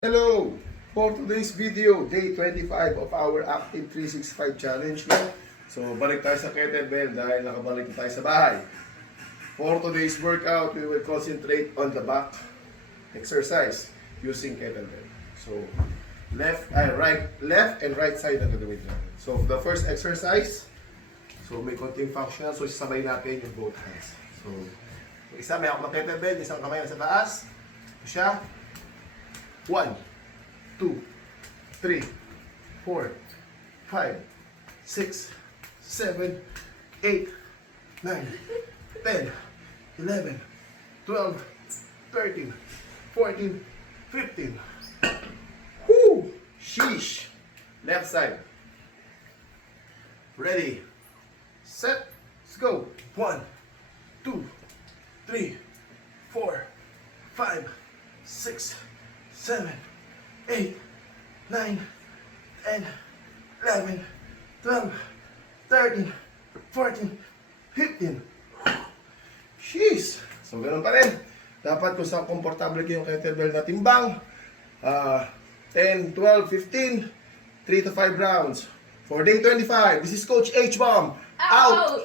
Hello! For today's video, day 25 of our Active 365 Challenge. So, balik tayo sa kettlebell dahil nakabalik na tayo sa bahay. For today's workout, we will concentrate on the back exercise using kettlebell. So, left and right side ang gagawin natin. So, the first exercise, so may konting functional, so sabay natin yung both hands. So, isa may ako ng kettlebell, isang kamay na sa taas. Siya. 1, 2, 3, 4, 5, 6, 7, 8, 9, 10, 11, 12, 13, 14, 15. Whoo! Sheesh! Left side. Ready. Set. Let's go. 1, 2, 3, 4, 5, 6, 7, 8, 9, 10, 11, 12, 13, 14, 15. Jeez! So, ganun pa rin. Dapat kung saan komportable kayo yung kettlebell na timbang, 10, 12, 15, 3 to 5 rounds. For day 25, this is Coach H-Bomb. Out!